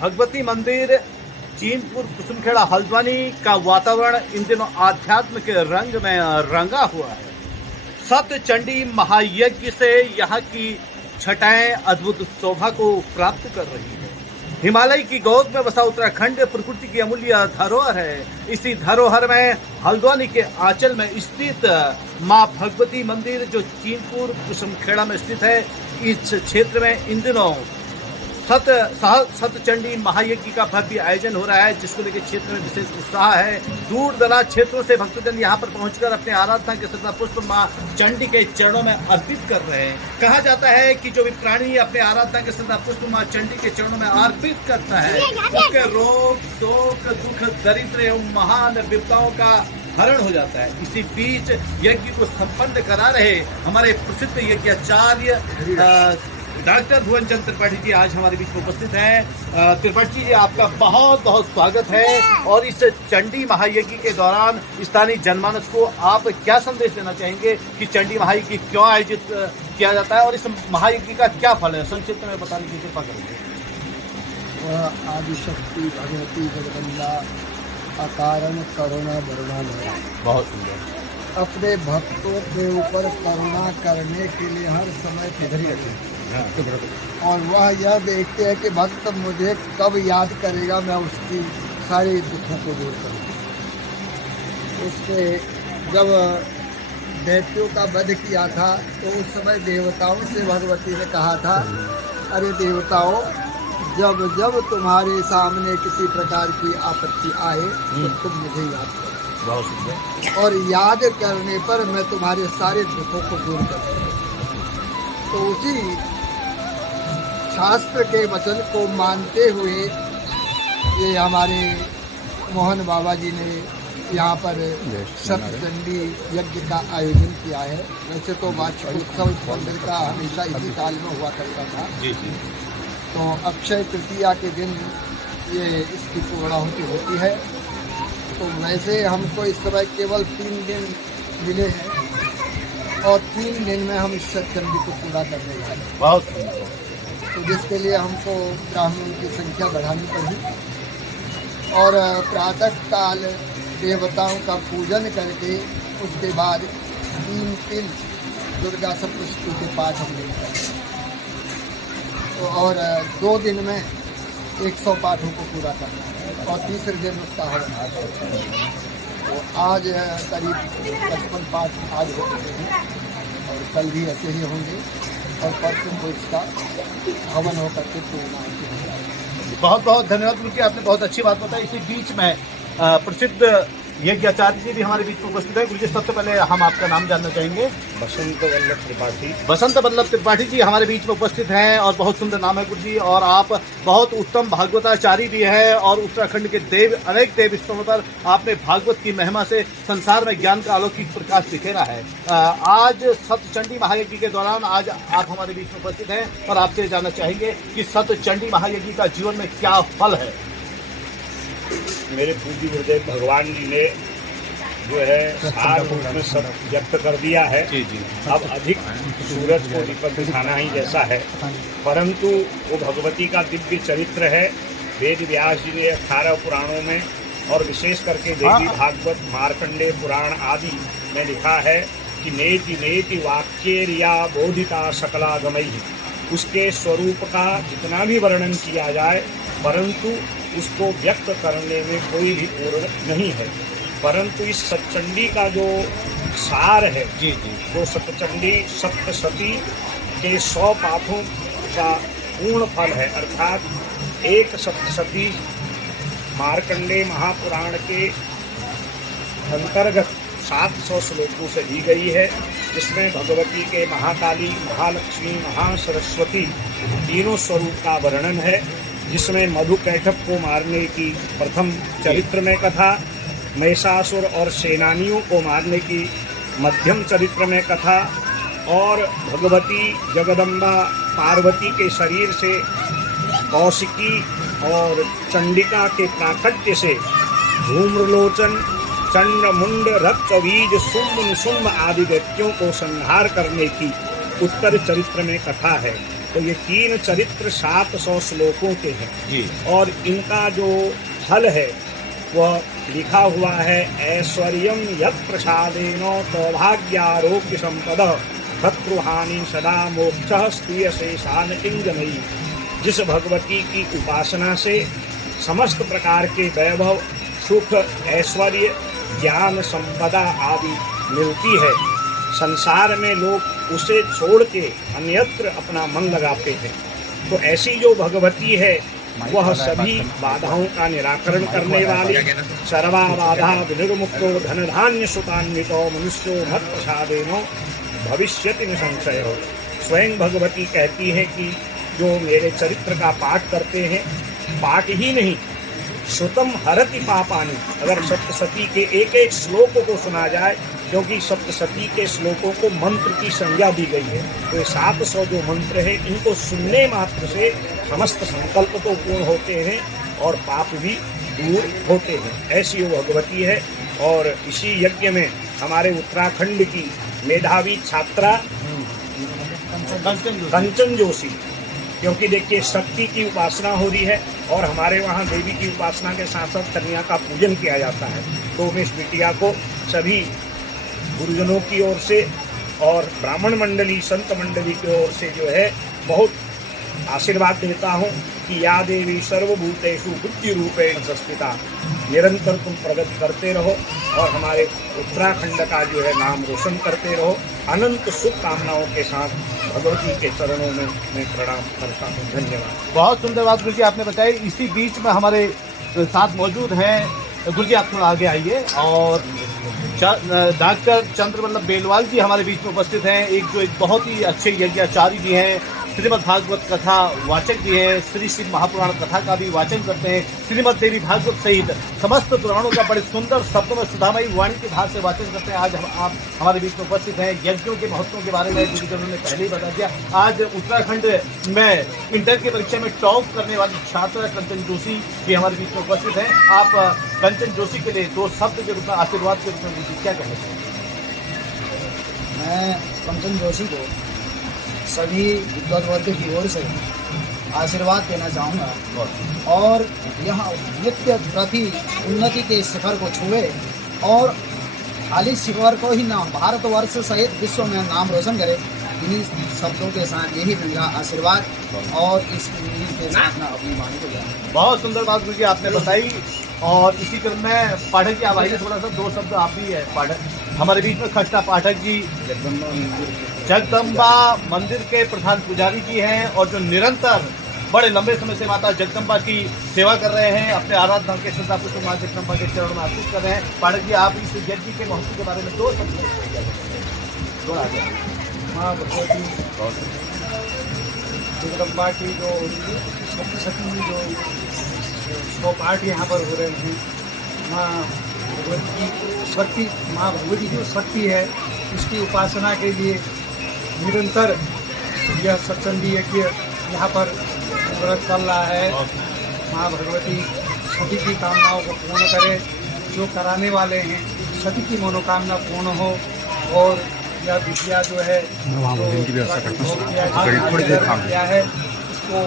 भगवती मंदिर चीनपुर कुसुमखेड़ा हल्द्वानी का वातावरण इन दिनों आध्यात्म के रंग में रंगा हुआ है। सप्त चंडी महायज्ञ से यहाँ की छटाएं अद्भुत शोभा को प्राप्त कर रही है। हिमालय की गोद में बसा उत्तराखंड प्रकृति की अमूल्य धरोहर है। इसी धरोहर में हल्द्वानी के आंचल में स्थित मां भगवती मंदिर जो चीनपुर कुसुमखेड़ा में स्थित है, इस क्षेत्र में इन दिनों सप्त चंडी महायज्ञ का भव्य आयोजन हो रहा है, जिसको लेकर क्षेत्र में विशेष उत्साह है। दूर दराज क्षेत्रों से भक्तजन यहाँ पर पहुंचकर अपने आराधना के श्रद्धा पुष्प मां चंडी के चरणों में अर्पित कर रहे हैं। कहा जाता है कि जो भी प्राणी अपने आराधना के श्रद्धा पुष्प मां चंडी के चरणों में अर्पित करता है, उसके रोग शोक दुख दरिद्र एवं महान विपदाओं का हरण हो जाता है। इसी बीच यज्ञ को संपन्न करा रहे हमारे प्रसिद्ध यज्ञाचार्य डॉक्टर भुवन चंद्र त्रिपाठी जी आज हमारे बीच में उपस्थित हैं। त्रिपाठी जी, आपका बहुत बहुत स्वागत है। और इस चंडी महायज्ञ के दौरान स्थानीय जनमानस को आप क्या संदेश देना चाहेंगे कि चंडी महायज्ञ क्यों आयोजित किया जाता है और इस महायज्ञ का क्या फल है, संक्षिप्त में बताने की कृपा करेंगे। वह आदिशक्ति भगवती जगदम्बा अकारण करुणा वरुणालय बहुत सुंदर। अपने भक्तों के ऊपर करुणा करने के लिए हर समय किधर रहते और वह यह देखते हैं कि भक्त मुझे कब याद करेगा, मैं उसकी सारे दुखों को दूर करूँ। उसने जब दैत्यों का वध किया था तो उस समय देवताओं से भगवती ने कहा था, अरे देवताओं, जब जब तुम्हारे सामने किसी प्रकार की आपत्ति आए तो तुम मुझे याद करो। बहुत सुंदर। और याद करने पर मैं तुम्हारे सारे दुखों को दूर कर दूँगा। तो उसी शास्त्र के वचन को मानते हुए ये हमारे मोहन बाबा जी ने यहाँ पर सप्तचंडी यज्ञ का आयोजन किया है। वैसे तो वार्षिक उत्सव इस मंदिर का हमेशा इसी काल में हुआ करता था। तो अक्षय तृतीया के दिन ये इसकी पूर्णाहुति होती है। तो वैसे हमको इस समय केवल 3 दिन मिले हैं और 3 दिन में हम इस सप्तचंडी को पूरा करने जा रहे हैं। बहुत सुंदर। तो जिसके लिए हमको ब्राह्मणों की संख्या बढ़ानी पड़ी और प्रातः काल देवताओं का पूजन करके उसके बाद 3 दुर्गा सप्तशती के पाठ हम लोग करते हैं। तो और 2 दिन में 100 पाठों को पूरा करना है और तीसरे दिन उसका हवन। तो आज करीब 55 पाठ आज हो चुके हैं और कल भी ऐसे ही होंगे और परसों को इसका हवन होकर के पूर्ण। बहुत बहुत धन्यवाद गुरुजी, आपने बहुत अच्छी बात बताई। इसी बीच में प्रसिद्ध यज्ञाचार्य जी भी हमारे बीच में उपस्थित है। गुरुजी, सबसे पहले हम आपका नाम जानना चाहेंगे। बसंत वल्लभ त्रिपाठी। बसंत वल्लभ त्रिपाठी जी हमारे बीच में उपस्थित हैं और बहुत सुंदर नाम है गुरुजी। और आप बहुत उत्तम भागवताचार्य भी हैं और उत्तराखंड के अनेक देव स्थलों पर आपने भागवत की महिमा से संसार में ज्ञान का अलौकिक प्रकाश बिखेरा है। आज सप्तचंडी महायज्ञ के दौरान आज आप हमारे बीच में उपस्थित हैं और आपसे जानना चाहेंगे कि सप्तचंडी महायज्ञ का जीवन में क्या फल है। मेरे पूज्य गुरुदेव भगवान जी ने जो है सार रूप में सब व्यक्त कर दिया है। अब अधिक सूरज को दीपक दिखाना ही जैसा है, परंतु वो भगवती का दिव्य चरित्र है। वेद व्यास जी ने 18 पुराणों में और विशेष करके देवी भागवत मार्कंडेय पुराण आदि में लिखा है कि नेति नेति वाक्येरिया बोधिता सकलागमई। उसके स्वरूप का जितना भी वर्णन किया जाए परंतु उसको व्यक्त करने में कोई भी पूर्ण नहीं है। परंतु इस सप्तचंडी का जो सार है वो सप्तचंडी सप्तशती के 100 पाठों का पूर्ण फल है। अर्थात एक सप्तशती मार्कंडेय महापुराण के अंतर्गत 700 श्लोकों से दी गई है, जिसमें भगवती के महाकाली, महालक्ष्मी, महासरस्वती तीनों स्वरूप का वर्णन है। जिसमें मधु कैटभ को मारने की प्रथम चरित्र में कथा, महिषासुर और सेनानियों को मारने की मध्यम चरित्र में कथा और भगवती जगदम्बा पार्वती के शरीर से कौशिकी और चंडिका के प्राकट्य से धूम्रलोचन, चंद्रमुंड, रक्तबीज, शुंभ निशुंभ आदि व्यक्तियों को संहार करने की उत्तर चरित्र में कथा है। तो ये 3 चरित्र 700 श्लोकों के हैं जी। और इनका जो फल है वह लिखा हुआ है, ऐश्वर्यम यत् प्रसादेन सौभाग्यारोग्य संपद शत्रुहानि सदा मोक्षः स्तूयसे सान किंजनयी। जिस भगवती की उपासना से समस्त प्रकार के वैभव, सुख, ऐश्वर्य, ज्ञान, संपदा आदि मिलती है, संसार में लोग उसे छोड़ के अन्यत्र अपना मन लगाते हैं। तो ऐसी जो भगवती है वह सभी बाधाओं का निराकरण करने वाली, सर्वा बाधा विनिर्मुक्तो धन धान्य सुतान्वितो मनुष्यो मत प्रसादेनो भविष्यति न संशय हो। स्वयं भगवती कहती है कि जो मेरे चरित्र का पाठ करते हैं, पाठ ही नहीं श्रुतम हरति पापानि, अगर सप्तशती के एक एक श्लोक को सुना जाए, क्योंकि सप्तशती के श्लोकों को मंत्र की संज्ञा दी गई है, तो ये 700 जो मंत्र है इनको सुनने मात्र से समस्त संकल्प तो पूर्ण होते हैं और पाप भी दूर होते हैं। ऐसी वो भगवती है। और इसी यज्ञ में हमारे उत्तराखंड की मेधावी छात्रा कंचन जोशी, क्योंकि देखिए शक्ति की उपासना हो रही है और हमारे वहाँ देवी की उपासना के साथ साथ कन्या का पूजन किया जाता है, तो मैं इस बिटिया को सभी गुरुजनों की ओर से और ब्राह्मण मंडली, संत मंडली की ओर से जो है बहुत आशीर्वाद देता हूँ कि या देवी सर्वभूतेषु बुद्धि रूपेण संस्थिता, निरंतर तुम प्रगति करते रहो और हमारे उत्तराखंड का जो है नाम रोशन करते रहो। अनंत शुभकामनाओं के साथ भगवती के चरणों में मैं प्रणाम करता हूँ। धन्यवाद। बहुत सुंदर बात गुरु जी आपने बताई। इसी बीच में हमारे साथ मौजूद हैं गुरु जी, आप थोड़ा आगे आइए, और डॉक्टर चंद्रवल्लभ बेलवाल जी हमारे बीच में उपस्थित हैं। एक बहुत ही अच्छे यज्ञाचार्य भी हैं, श्रीमद् भागवत कथा वाचक भी हैं, श्री महापुराण कथा का भी वाचन करते हैं, श्रीमद् देवी भागवत सहित समस्त पुराणों का बड़े सुंदर शब्दों में सुधामयी वाणी के भाव से वाचन करते हैं। आज आप हमारे बीच में उपस्थित हैं। यज्ञों के महत्वों के बारे में गुरुजनों ने पहले ही बता दिया। आज उत्तराखंड में इंटर की परीक्षा में टॉप करने वाली छात्रा कंचन जोशी भी हमारे बीच में उपस्थित हैं। आप कंचन जोशी के लिए 2 शब्द के रूप में, आशीर्वाद के रूप में क्या कहना चाहिए? मैं कंचन जोशी को सभी विद्वत वर्ग की ओर से आशीर्वाद देना चाहूँगा और यह नित्य प्रति उन्नति के शिखर को छुए और खाली शिखर को ही नाम भारतवर्ष सहित विश्व में नाम रोशन करे। इन्हीं शब्दों के साथ यही मेरा आशीर्वाद और इस के साथ मैं अपनी वाणी को जाऊँ। बहुत सुंदर बात गुरु जी आपने बताई। और इसी क्रम में पाठक जी, आप आइए थोड़ा सा 2 शब्द आप भी है पाठक हमारे बीच में। खट्टा पाठक जी जगदम्बा मंदिर के प्रधान पुजारी जी हैं और जो निरंतर बड़े लंबे समय से माता जगदम्बा की सेवा कर रहे हैं, अपने आराधना के श्रद्धा पुष्प माता जगदम्बा के चरणों में अर्पित कर रहे हैं। पाठक जी, आप इस यज्ञ के महत्व के बारे में 2 शब्द थोड़ा आगे। माँ भगवती जगदम्बा की जो सप्तशती जो पाठ यहाँ पर हो रहे हैं, माँ भगवती की शक्ति, माँ भगवती जो शक्ति है उसकी उपासना के लिए निरंतर यह सत्संगी यज्ञ यहाँ पर व्रत चल रहा है। माँ भगवती सभी की कामनाओं को पूर्ण करे, जो कराने वाले हैं सभी की मनोकामना पूर्ण हो और यह विद्या जो है किया है उसको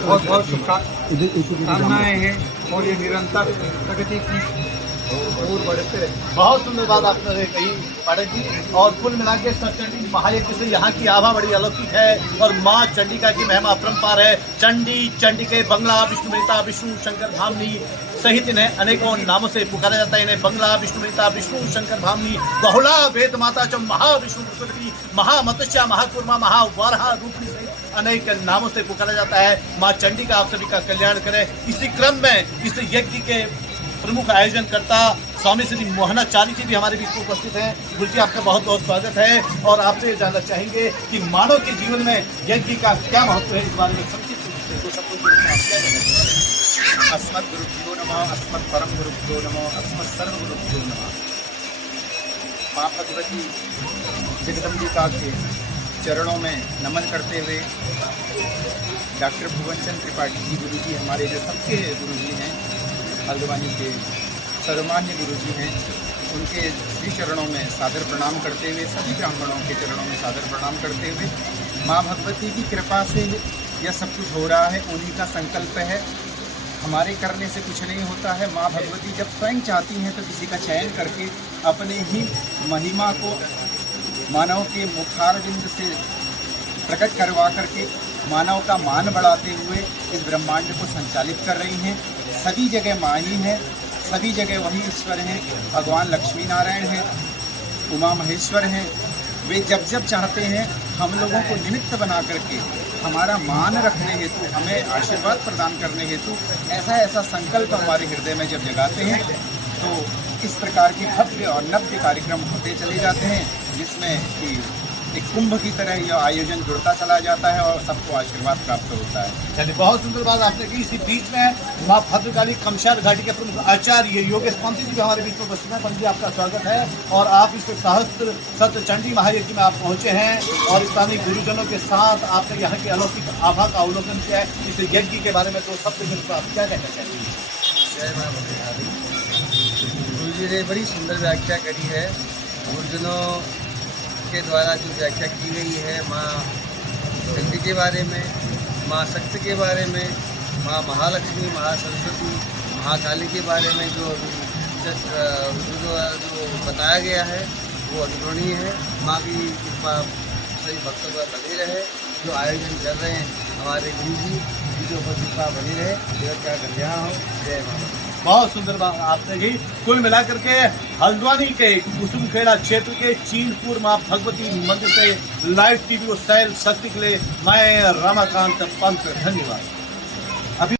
बहुत बहुत शुभकामनाएँ हैं और ये निरंतर प्रगति की और बढ़ते रहे। बहुत सुंदर बात आपने कही पाठक जी। और कुल मिला के सचंडी महायज्ञ से यहाँ की आभा बड़ी अलौकिक है और माँ चंडिका की महिमा अपरंपार है। चंडी, चंडिके, बंगला, विष्णुमेता, विष्णु शंकर धामनी सहित इन्हें अनेकों नामों से पुकारा जाता है। इन्हें बंगला, विष्णुमेता, विष्णु शंकर धामनी, बहुला वेद माता च महाविष्णु प्रसुति, महामत्स्या, महाकुर्मा, महावाराह रूपणी सहित अनेक नामों से पुकारा जाता है। माँ चंडिका आप सभी का कल्याण करे। इसी क्रम में इस यज्ञ के प्रमुख आयोजन करता स्वामी श्री मोहनाचार्य जी भी हमारे बीच में उपस्थित हैं। गुरु जी, आपका बहुत बहुत स्वागत है और आपसे ये जानना चाहेंगे कि मानव के जीवन में यज्ञ का क्या महत्व है, इस बारे में संक्षिप्त रूप से 2 शब्दों में आप क्या कहना चाहेंगे? अस्मत् गुरुभ्यो नमः, अस्मत् परम गुरुभ्यो नमः, अस्मत् सर्व गुरुभ्यो नमः। माँ भगवती जगदम्बिका के चरणों में नमन करते हुए डॉक्टर भुवनचंद्र त्रिपाठी जी गुरु जी हमारे जो सबके गुरु जी हैं, हल्द्वानी के सर्वमान्य गुरु जी हैं, उनके श्री चरणों में सादर प्रणाम करते हुए, सभी ब्राह्मणों के चरणों में सादर प्रणाम करते हुए माँ भगवती की कृपा से यह सब कुछ हो रहा है, उन्हीं का संकल्प है, हमारे करने से कुछ नहीं होता है। माँ भगवती जब स्वयं चाहती हैं तो किसी का चयन करके अपने ही महिमा को मानव के मुखारविंद से प्रकट करवा करके मानव का मान बढ़ाते हुए इस ब्रह्मांड को संचालित कर रही हैं। सभी जगह माँ ही है, सभी जगह वही ईश्वर हैं, भगवान लक्ष्मी नारायण हैं, उमा महेश्वर हैं। वे जब जब चाहते हैं हम लोगों को निमित्त बना करके हमारा मान रखने हेतु, हमें आशीर्वाद प्रदान करने हेतु ऐसा संकल्प हमारे हृदय में जब जगाते हैं तो इस प्रकार के भव्य और नव्य कार्यक्रम होते चले जाते हैं, जिसमें कि एक कुंभ की तरह यह आयोजन जुड़ता चला जाता है और सबको आशीर्वाद प्राप्त होता है। चलिए, बहुत सुंदर बात आपने की। इसी बीच में माँ भद्रकाली कमशार घाटी के प्रमुख आचार्य योगेश पंथी जी भी हमारे बीच में उपस्थित हैं। पंथी जी, आपका स्वागत है। और आप इस सहस्त्र सत्य चंडी महायज्ञ में आप पहुंचे हैं और स्थानीय गुरुजनों के साथ आपने यहाँ के अलौकिक आभा का अवलोकन किया है। इस यज्ञ के बारे में तो सबसे पहले आप क्या कहना चाहेंगे? जय माँ भद्रकाली। गुरु जी ने बड़ी सुंदर व्याख्या करी है। गुरुजनों के द्वारा जो व्याख्या की गई है माँ चंडी के बारे में, माँ शक्ति के बारे में, माँ महालक्ष्मी, महासरस्वती, महाकाली के बारे में जो बताया गया है वो अनुकरणीय है। माँ की कृपा सभी भक्तों पर बनी रहे। जो आयोजन कर रहे हैं हमारे गुरु जी की जो कृपा बनी रहे, जगत का कल्याण हो। जय माँ। बहुत सुंदर बात आपने की। कुल मिलाकर के हल्द्वानी के कुसुमखेड़ा क्षेत्र के चीनपुर माँ भगवती मंदिर से लाइव टीवी और सैल शक्ति के लिए मैं रमाकांत पंत, धन्यवाद।